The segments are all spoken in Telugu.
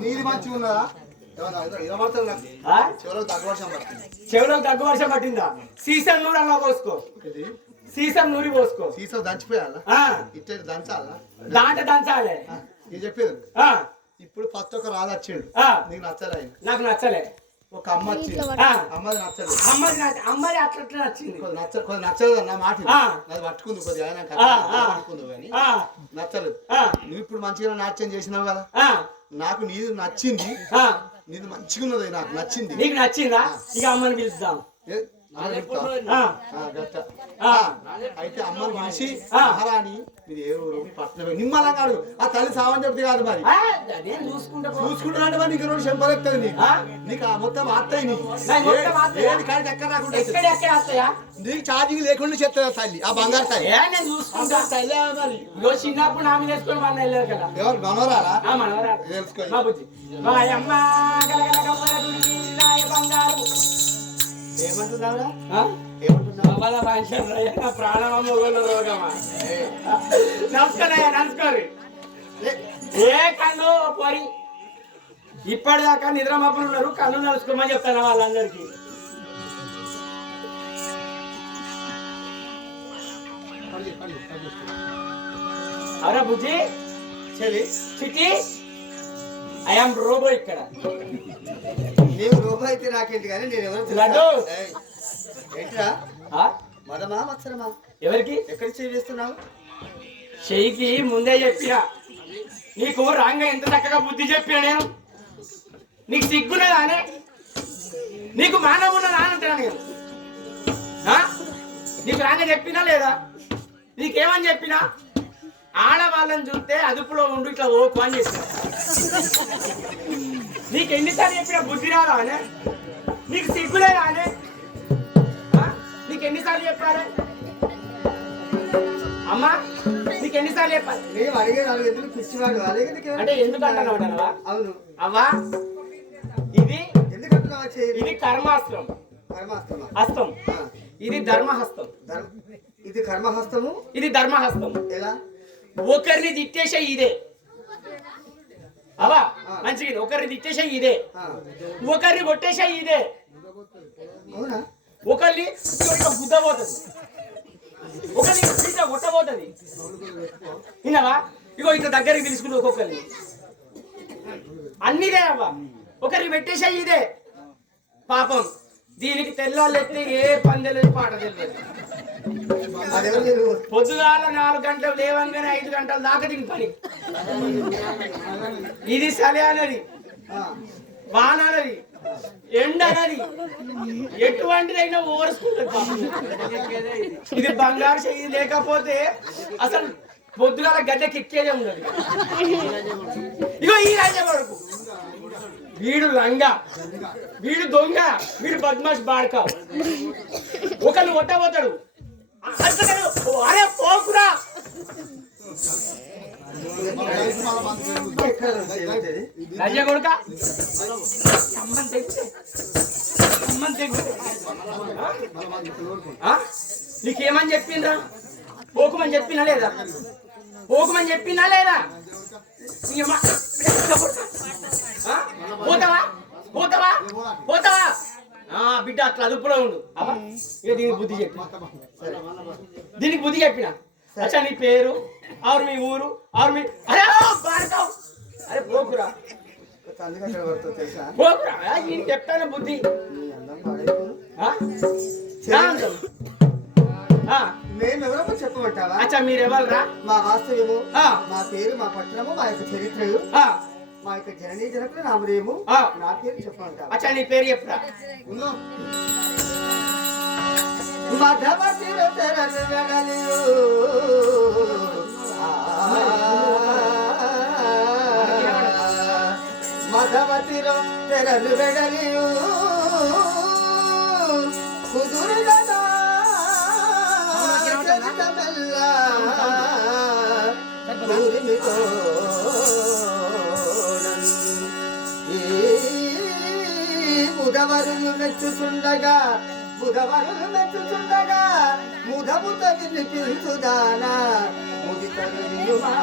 నీది మంచిగా ఉన్నదా చెవులకు దగ్గు వర్షం పట్టిందా? సీసం నూరు అలా పోసుకో సీసం నూరి పోసుకో. సీసా దంచిపోయాలా? దంచాలా? దాంట్లో దంచాలి. ఇది చెప్పేది. ఆ, ఇప్పుడు ఫస్ట్ ఒక రాజు వచ్చిండు. ఆ, నీకు నచ్చలే. నాకు నచ్చలే. ఒక అమ్మ వచ్చింది. ఆ, అమ్మది నచ్చలేదు అమ్మది నచ్చ- అమ్మది అట్లా అట్లా నచ్చింది కొద్ది నచ్చ కొద్ది నచ్చలేదు అన్న మాట ఆ. అది పట్టుకుంది కొద్ది ఆయన ఆ, ఆ. పట్టుకుంది కానీ ఆ, నచ్చలేదు నువ్వు ఇప్పుడు మంచిగా నాట్యం చేసినావు కదా? ఆ, నాకు నీది నచ్చింది. ఆ. నీది మంచిగా ఉన్నది నాకు నచ్చింది. నీకు నచ్చిందా? ఇక అమ్మని పిలుద్దాం. అయితే అమ్మని ఆ. మహారాణి మీది ఏ ఊరు? పట్నమే నిమ్మలంగా అడుగు ఆ తల్లి సావని చెప్తే కాదు మరి. చూసుకుంటా మరి నీకు రెండు నీకు. ఆ? నీకు ఆ మొత్తం ఆత్తాయి నీకు. కానీ ఎక్కడ రాకుండా నీకు ఛార్జింగ్ లేకుండా చెప్తా తల్లి ఆ బంగారు తల్లి. నేను చూసుకుంటా. తల్లి మరి. చిన్నప్పుడు నా మీద వేసుకొని మన వెళ్ళారు కదా. ఎవరు? మనోరాలా ఆ మనవరా తెలుసుకో. మా బుజ్జి. మా అమ్మ గలగల గవ్వల గుడికి రాయ బంగారు. ఏమంటున్నావురా? ఆ? ఏమంటున్నావు? అవ్వల ఫంక్షన్ రయ్య, నా ప్రాణమా మొగలు రోగమా నమస్కారయ్యా నమస్కారం ఏ కన్ను పొరి. ఇప్పటిదాకా నిద్ర మబ్బులు ఉన్నారు కన్ను నలుసుకోమని చెప్తాను వాళ్ళందరికీ. అవరా బుజ్జి? చెల్లి చిట్టి? ఐఎమ్ రోబో ఇక్కడ. నీవు రూపాయి అయితే నాకేంటి కానీ నేను ఎవరు. ఏంటిరా? మదమా మత్సరమా? ఎవరికి? ఎక్కడ చేస్తున్నావు? చెయ్యికి ముందే చెప్పినా. నీకు రాంగా ఎంత చక్కగా బుద్ధి చెప్పినా నేను? నీకు సిగ్గున్నదానే నీకు మానవ ఉన్నదా అని అంటున్నా నేను? నీకు రాంగా చెప్పినా లేదా? నీకేమని చెప్పినా? ఆడవాళ్ళని చూస్తే అదుపులో ఉండు ఇట్లా ఓకు అని చెప్పిన. నీకు ఎన్నిసార్లు చెప్పినా బుద్ధి రాదా అనే? నీకు సిగ్గులేదా అనే? ఆ? నీకు ఎన్నిసార్లు చెప్పారే అమ్మా నీకు ఎన్నిసార్లు చెప్పాలి అడిగే నాలుగు ఎందుకు పిచ్చివాడు అలాగే అంటే ఎందుకు అంటున్నావు అవును. అవ్వా ఇది ఎందుకు అంటున్నావా? చేయాలి ఇది కర్మాస్త్రం. కర్మహస్తమా హస్తం. ఇది ధర్మహస్తం. ధర్మ ఇది కర్మహస్తము? ఇది ధర్మహస్తం. ఎలా? ఒకరిని తిట్టేసే ఇదే. అవా మంచిగా ఒకరిని తిట్టేసే ఇదే. ఒకరిని కొట్టేసే ఇదే. ఒకరిని గుద్దబోతుంది. ఒకరిని ఇట్లా కొట్టబోతుంది. విన్నావా? ఇగో ఇట్లా దగ్గరికి పిలుచుకుంటూ ఒక్కొక్కరిని. అన్నిదే అవ్వా ఒకరికి పెట్టేసే ఇదే. పాపం. దీనికి తెల్లాళ్ళు ఎత్తే ఏ పందెలేదు పాట తెలియదు పొద్దుగాల నాలుగు గంటలు లేవంగానే ఐదు గంటల దాకా దీని పని. ఇది సలే అన్నది ఆ, వాన అన్నది ఎండ అన్నది. ఎటువంటిదైనా ఓర్చుకుంటుంది ఇది బంగారు చెయ్యి లేకపోతే అసలు పొద్దుగాల గడ్డకి ఎక్కేదే ఉండదు. ఇగో ఈ రాజ్య వరకు. వీడు రంగ వీడు దొంగ వీడు బద్మాష్ బాడకావు. ఒకళ్ళు ఒట్టబోతాడు అరే పోకురా. ఎక్కడ ఏమైతుంది? రాజ్య కొడుక. అమ్మని తెగితే అమ్మని తెగితే. నీకేమని చెప్పిండ్రా? పోకుమని చెప్పినా లేదా? పోకుమని చెప్పినా లేదా నీ అమ్మ, ఆ? పోతావా పోతావా పోతావా ఆ బిడ్డ అట్లా అదుపులో ఉండు. ఇక దీనికి బుద్ధి చెప్పి దీనికి బుద్ధి చెప్పిన. అచ్చా నీ పేరు? ఆరు మీ ఊరు? ఆరు మీ అరే భార్గవ్ అరే పోకురా. చెప్తాను బుద్ధి నీ అందం పాడైపోను. ఆ? నా అందం. ఆ, మేము ఎవరో చెప్పమంటావా అచ్చా మీరు ఎవరురా మా వాస్తవ్యము ఆ. మా పేరు మా పట్టణము మా యొక్క చరిత్రలు మా యొక్క జననీ జనకులు నామదేము. నా పేరు చెప్పమంటావా అచ్చా నీ పేరు చెప్పురా. మధవతి రతరతరగలియు. ఆ. మధవతి తెరలు వెడలియు. కుదురుగదా. చరితమెల్ల. బుధవరులు మెచ్చుచుండగా బుధవరులు మెచ్చుచుండగా ముదముత వినిపించుదానా ముదితరుమా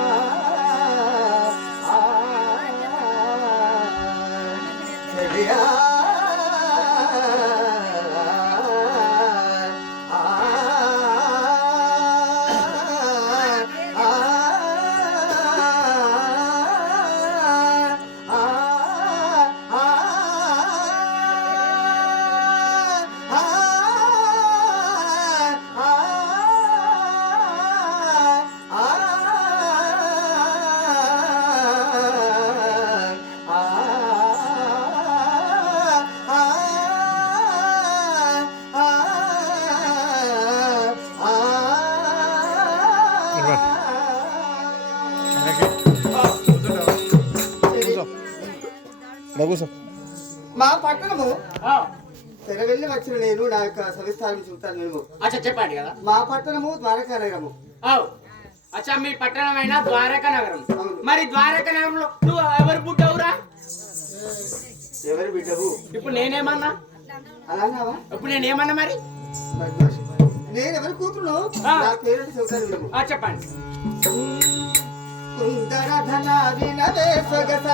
బాబు మా పట్టణము ఆ, తెరవెళ్ళి వచ్చిన నేను నా యొక్క సవిస్తారం చూస్తాను నేను. అచ్చా చెప్పండి కదా. మా పట్టణము ద్వారకా నగరము. అచ్చా మీ పట్టణమైన ద్వారకా నగరం. అవును. మరి ద్వారకా నగరంలో నువ్వు ఎవరు పుట్టావురా? ఎవరు బిడ్డవు ఇప్పుడు నేనేమన్నా? అలానావా ఇప్పుడు నేనేమన్నా మరి? నేను ఎవరు కూతురు. నా పేరు చెబుతాను చెప్పండి. కుందరధన వినవే సొగసగు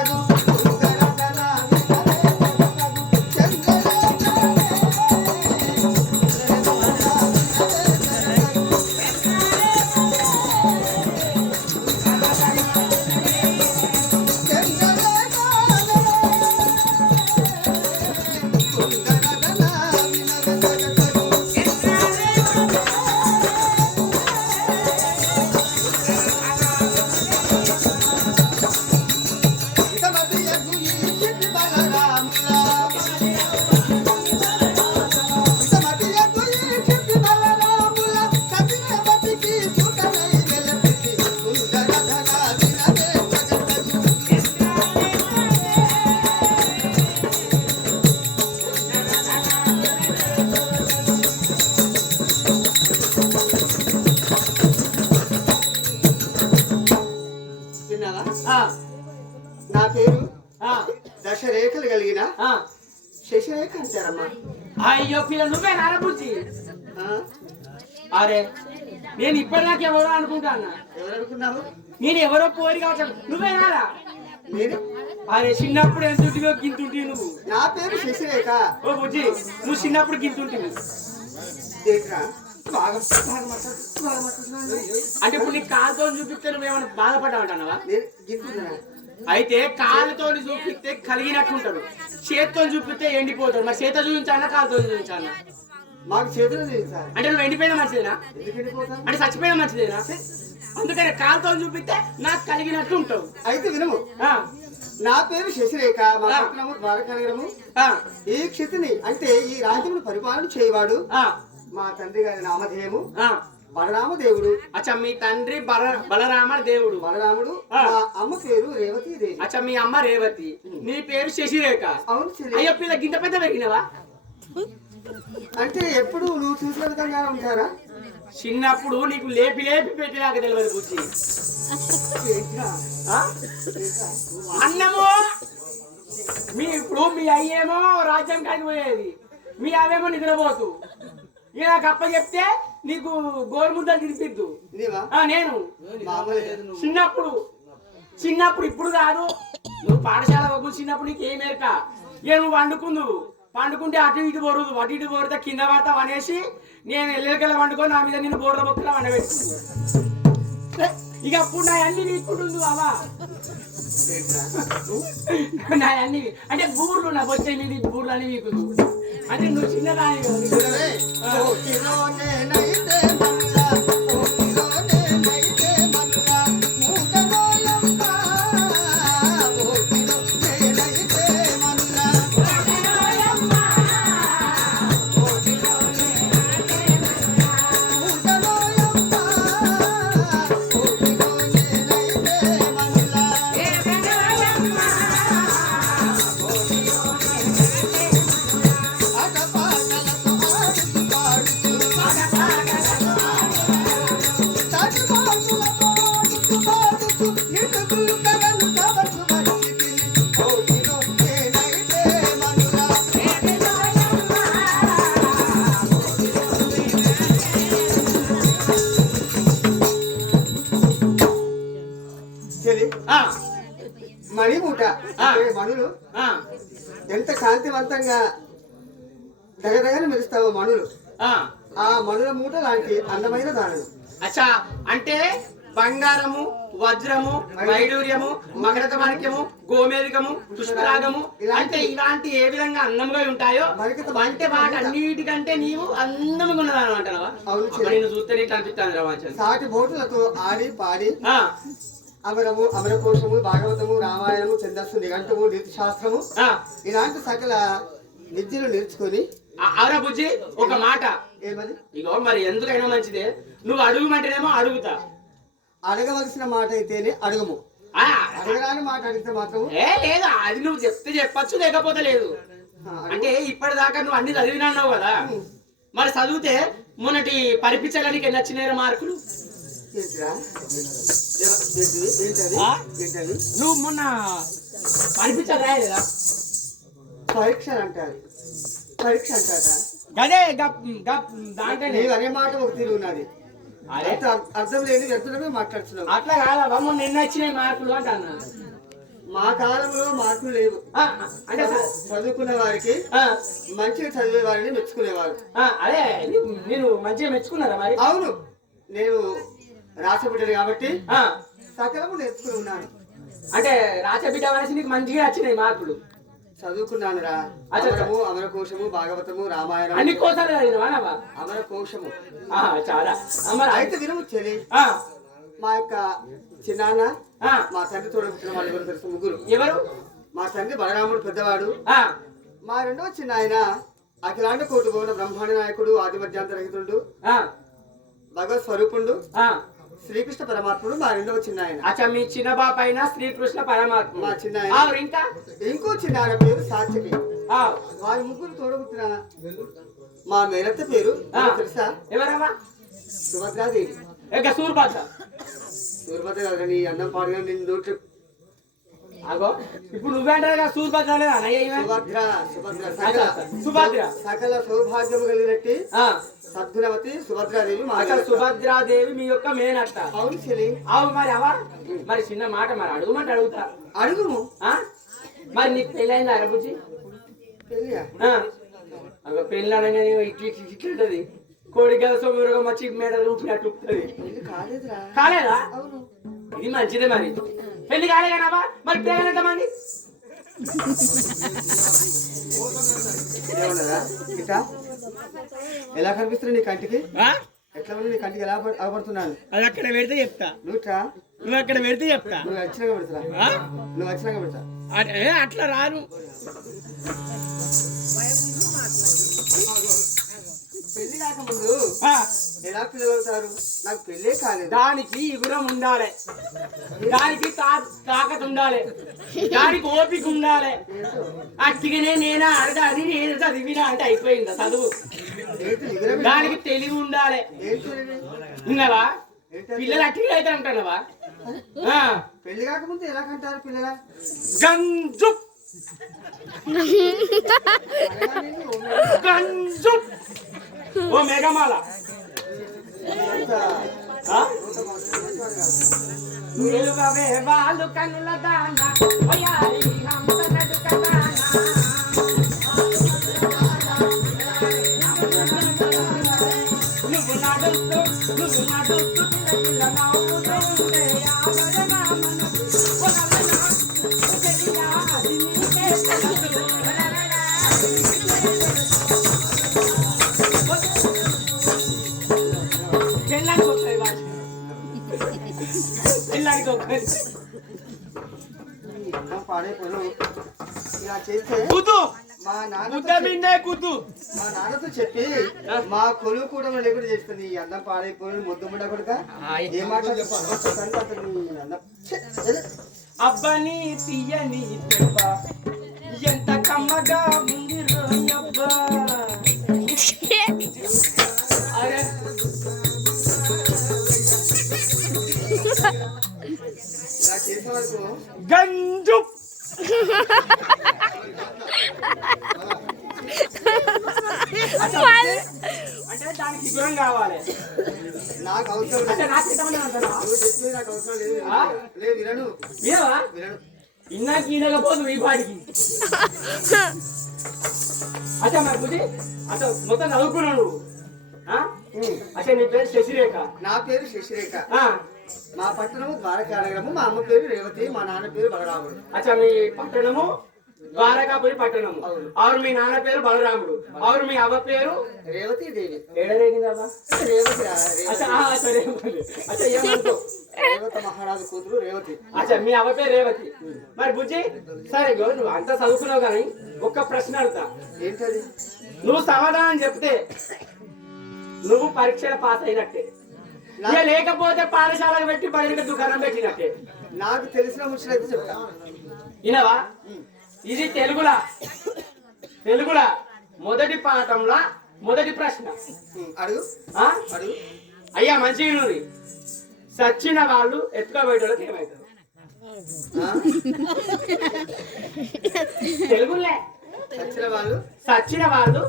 ఇప్పటిదాకా ఎవరో అనుకుంటానా ఎవరు అనుకున్నావు నేను ఎవరో పోరి కావచ్చు నువ్వే నారా నేను? అరే చిన్నప్పుడు ఎంత ఉంటివో గింతుంటివి నువ్వు. నా పేరు శశిరేఖ. ఓ బుజ్జి నువ్వు చిన్నప్పుడు మాట్లాడుతున్నాను. అంటే ఇప్పుడు నీ కాలుతో చూపిస్తే నువ్వేమైనా బాధపడ్డావంటావా అయితే కాలుతో చూపిస్తే కలిగినట్టుంటాడు. చేత్తో చూపిస్తే ఎండిపోతాడు. మరి చేత చూపించానా కాలుతో చూపించానా మాకు చేతులు సార్. అంటే నువ్వు ఎండిపోయినా మంచిదేనా? ఎందుకు అంటే చచ్చిపోయినా మంచిదేనా? అందుకని కాలుతో చూపిస్తే నాకు కలిగినట్టు ఉంటావు. అయితే వినము. ఆ, నా పేరు శశిరేఖ మా. పట్టణము ద్వారకానగరము. ఆ, ఈ క్షితిని అంటే ఈ రాజ్యమును పరిపాలన చేయవాడు ఆ, మా తండ్రి గారి నామధేయము. ఆ. బలరామ దేవుడు. అచ్చా మీ తండ్రి బల బలరామ దేవుడు. బలరాముడు. ఆ. మా అమ్మ పేరు రేవతి దేవి. అచ్చా మీ అమ్మ రేవతి. నీ పేరు శశిరేఖ. అవును చెల్లి. అయ్యో పిల్ల గింత పెద్ద పెరిగినవా? అంటే ఎప్పుడు నువ్వు చూసిన విధంగా ఉంటారా? చిన్నప్పుడు నీకు లేపి లేపి పెట్టినాక తెలియదు ఆ? అన్నము! మీ ఇప్పుడు మీ అయ్యేమో రాజ్యం కాడికి పోయేది. మీ అవేమో నిద్రపోతు. ఇక నాకు అప్ప చెప్తే నీకు గోరుముద్దలు తినిపిద్దు. నేను. చిన్నప్పుడు. చిన్నప్పుడు ఇప్పుడు కాదు. నువ్వు పాఠశాల చిన్నప్పుడు నీకు ఏం ఎరక ఇక నువ్వు వండుకుందువు. పండుకుంటే అటు ఇటు బోరుదు అటు ఇటు బోరితే కింద పడతావు అనేసి నేను ఎల్లెలకెళ్ళ పండుకొని నా మీద నేను బోర్ల బొక్కల వండబెట్టుకుందు ఇక అప్పుడు నా అన్ని వీక్కుంటుంది అవా నా అన్ని అంటే బూర్లు నా వచ్చే మీది బూర్లు అన్ని వీకుందు అంటే నువ్వు చిన్నదాని మణిమూట. మణులు. ఎంత కాంతివంతంగా దగదగని మెరుస్తావో మణులు. ఆ. ఆ మణుల మూట లాంటి అందమైన దానులు అచ్చా. అంటే బంగారము వజ్రము వైడూర్యము మకరత మాణిక్యము గోమేధికము పుష్పరాగము అంటే ఇలాంటి ఏ విధంగా అందంగా ఉంటాయో అంటే వాటి అన్నిటికంటే నీవు అందంగా ఉన్నదాని అంటావా. నేను చూస్తే నీకు అనిపిస్తాను రమాచంద్ర సాటి బోటులతో ఆడి పాడి అమరము అమరకోశము భాగవతము రామాయణము ఛందస్సు నిఘంటువు నీతి శాస్త్రము. ఇలాంటి సకల విద్యలు నేర్చుకొని అవురా బుజ్జి ఒక మాట. ఏమది? ఇగో మరి ఎందుకైనా మంచిదే. నువ్వు అడుగుమంటేనేమో అడుగుతా. అడగవలసిన మాట అయితేనే అడుగుము. ఆ, అడగరాని మాట అడిగితే మాత్రం ఏ లేదు అది నువ్వు చెప్తే చెప్పచ్చు లేకపోతే లేదు. అంటే ఇప్పటిదాకా నువ్వు అన్ని చదివినావు కదా. మరి చదివితే మొన్నటి పరిపించడానికి ఎన్ని వచ్చినాయి మార్కులు? నువ్వు మొన్న పరిపించాలి రాయలేదా? పరీక్ష అంటారు పరీక్ష అంటారా అదే నీవు అనే మాట ఒక తీరు ఉన్నది. అర్థం లేని వ్యర్థమే మాట్లాడుతున్నావు. అట్లా కాదా? మొన్న ఎన్ని వచ్చినాయి మార్కులు అంటన్నా మా కాలంలో మార్పులు లేవు. అంటే చదువుకున్న వారికి మంచిగా చదివే వారిని మెచ్చుకునేవారు. అదే నేను మంచిగా మెచ్చుకున్నారా మరి? అవును. నేను రాసబిడ్డను కాబట్టి సకలము నేర్చుకుని ఉన్నాను. అంటే రాచబిడ్డ వలసి నీకు మంచిగా వచ్చినాయి మార్కులు. చదువుకున్నాను రా. అమరము అమరకోశము భాగవతము రామాయణం అన్ని కోసాలు చదివినవా అమరకోశము. చాలా. అయితే వినము చెలి మా యొక్క చిన్నాన్న మా తండ్రి తోడు పుట్టిన వాళ్ళు ఎవరు తెలుసు? ముగ్గురు. ఎవరు? మా తండ్రి బలరాముడు పెద్దవాడు. మా రెండో చిన్న ఆయన అఖిలాండ కోటి గోడ బ్రహ్మాండ నాయకుడు ఆది మధ్యాంత రహితుడు ఆ, భగవత్ స్వరూపుడు. శ్రీకృష్ణ పరమాత్ముడు మా రెండవ చిన్న ఆయన అచ్చా మీ చిన్న బాపైన శ్రీకృష్ణ పరమాత్మ మా చిన్న ఇంకా? ఇంకో చిన్న ఆయన పేరు సాత్యకి ఆ, వారి ముగ్గురు తోడబుట్టిన మా మేనత్త పేరు తెలుసా? ఎవరమ్మా? సుభద్రాదేవి. ఇంకా సూర్భద్ర గారు నీ అన్నం పాడుగా నోట్లు అగో ఇప్పుడు నువ్వేంటారు? సుభద్ర సుభద్ర సకల అచ్చా. సుభద్ర సకల సౌభాగ్యము కలిగినట్టి సద్గుణవతి సుభద్రాదేవి. సుభద్రాదేవి మీ యొక్క మేనత్త అవును అవు మరి అవా మరి చిన్న మాట మరి అడుగుమంటే అడుగుతా. అడుగుము? మరి నీకు పెళ్ళైందా. అగో పెళ్ళి అనగానే ఇట్లా ఇట్లా ఇట్లా ఉంటది. కోడి గలసో మురుగం వచ్చి మేడ పెళ్ళి కాలేదురా. కాలేదా? అవును. ఇది మంచిదే మరి. పెళ్ళి కాలేగానావా మరి ప్రేమ ఎంతమంది ఎలా కనిపిస్తుంది నీ కంటికి? ఎట్లా ఉంది నీ కంటికి? ఎలా పడు- అవపడుతున్నాను? అది అక్కడ పెడితే చెప్తా. నువ్వు ట్రా నువ్వు అక్కడ పెడితే చెప్తా. నువ్వు వచ్చినాక పెడతా? నువ్వు వచ్చినాక పెడతా అట్లా రాను. కాకముందు ఎలా పిల్లలవుతారు? నాకు పెళ్ళే కాలేదు. దానికి ఇగురం ఉండాలి. దానికి తాకత్ ఉండాలి. దానికి ఓపిక ఉండాలి. అట్టిగానే నేనా అడగాలి నేను చదివినా అంటే అయిపోయింది చదువు? దానికి తెలివి ఉండాలి? ఉన్నావా? పిల్లలు అట్టిగా అయితే అంటున్నావా? పెళ్ళి కాకముందు ఎలా కంటారు పిల్లల? గంజు. గంజు. ఓ మేఘమాల. వాళ్ళు కన్నుల దానా. పాడైపోను ఇలా చేస్తే కూతు మా మిండే కూతు మా నాన్నతో చెప్పి మా కొలువు కూడా లేకుండా చేస్తుంది. ఈ అన్నం పాడైపోయి ముద్దు ముడ్డ కొడుక. ఏ మాట. అబ్బని తీయని ఎంత కమ్మగా ఉంది రోయబ్బ గంజు. అంటే దానికి దూరం కావాలి నాకు అవసరం అంటే నాకు ఇష్టమని అంటారా నాకు అవసరం లేదు? లేదు వినను వినవా వినను ఇన్నాక ఈనకపోదు ఈ పాటికి అచ్చా మరి బుద్ధి అచ్చా మొత్తం చదువుకున్నావు నువ్వు? అచ్చా నీ పేరు శశిరేఖ నా పేరు శశిరేఖ మా పట్టణము ద్వారకానగరము మా అమ్మ పేరు రేవతి మా నాన్న పేరు బలరాముడు. అచ్చా మీ పట్టణము ద్వారకాపురి పట్టణము. ఆరు మీ నాన్న పేరు బలరాముడు. ఆరు మీ అవ్వ పేరు? రేవతి దేవి. రేవతి. అచ్చా ఏమంటావు రేవత మహారాజు కూతురు రేవతి. అచ్చా మీ అవ్వ పేరు రేవతి. మరి బుజ్జి సరే గో నువ్వు అంతా చదువుకున్నావు కానీ ఒక్క ప్రశ్న అడుగుతా. ఏంటది? నువ్వు సమాధానం చెప్తే నువ్వు పరీక్షలు పాస్ అయినట్టే. ఇక లేకపోతే పాఠశాలకు పెట్టి బయట దుకాణం పెట్టినట్టే. నాకు తెలిసిన ముచ్చటైతే చెప్తా. వినవా? ఇది తెలుగులా? తెలుగులా? మొదటి పాఠంలా? మొదటి ప్రశ్న. అడుగు? అడుగు. అయ్యా మంచిగా సచ్చిన వాళ్ళు ఎత్తుకోబోయేటోళ్ళకి ఏమవుతారు? తెలుగులే. చచ్చిన వాళ్ళు? సచ్చిన వాళ్ళు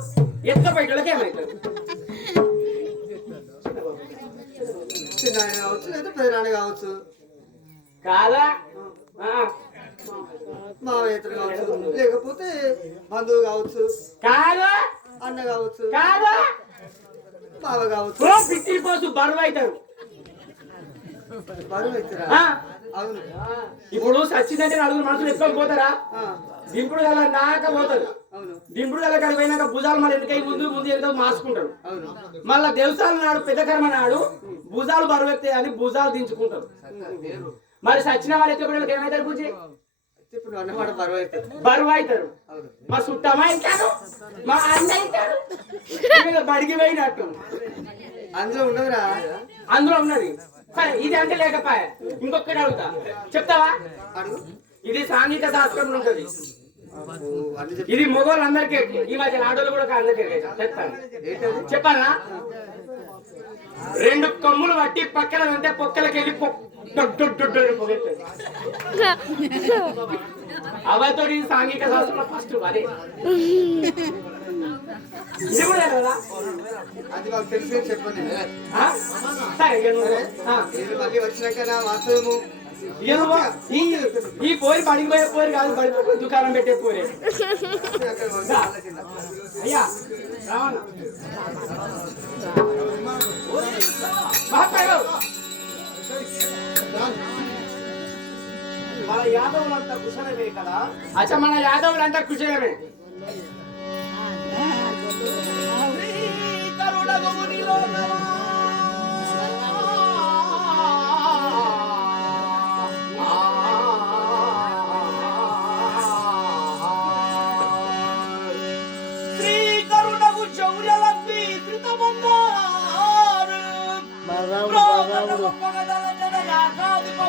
ఎత్తుకోబోయేటోళ్ళకి ఏమవుతారు చిన్న ఆయన కావచ్చు లేదా పెద్ద నాన్న కావచ్చు. కాదా మామయ్యతలు కావచ్చు లేకపోతే బంధువు కావచ్చు. కాదా? అన్న కావచ్చు. కాదా? బావ కావచ్చు. పోసు బరువు అవుతారు బరువు అవుతారా అవును. ఇప్పుడు సచ్చిందంటే నలుగురు మనుషులు ఎత్తుకొని పోతారా? దింపుడు గల నాక పోతారు. దింపుడు కాడికి పోయినాక భుజాలు మళ్ళీ ఎందుకై ముందు ముందు ఎందుకో మార్చుకుంటారు. మళ్ళా దేవసాల నాడు పెద్ద కర్మ నాడు భుజాలు బరువు ఎత్తాయి అని భుజాలు దించుకుంటారు. మరి సచిన వాళ్ళు ఎత్తుకోవడానికి ఏమవుతారు పూజ? బరువు అవుతారు మా చుట్టమా అవుతాడు మా అన్న బడికి పోయినట్టు. అందులో ఉండవురా అందులో ఉన్నది. సరే ఇది అంటే లేకపోయా? ఇంకొకటి అడుగుతా. చెప్తావా? ఇది సాంఘిక శాస్త్రంలో ఉంటది. ఇది మొగోళ్ళందరికీ ఈ మధ్య ఆడోళ్ళు కూడా అందరికీ చెప్తాను. చెప్పాలా? రెండు కొమ్ములు పట్టి పక్కన అంటే పొక్కలకి వెళ్ళి అవతో సాంఘిక శాస్త్రం ఫస్ట్ అదే. ఇది కూడా కదా? అది మాకు తెలిసి చెప్పండి? సరే మళ్ళీ వచ్చినాక నా వాస్తవము ఈ ఈ పోరి బడికి పోయే పోరి కాదు బడి దుకాణం పెట్టే పోరే అయ్యా రావణ మహాత్మారావు మన యాదవులంతా కుశలమే కదా అచ్చా మన యాదవులంతా కుశలమే శ్రీకరుణకు ఉపగదల గొప్పగదల జన యాకాదిప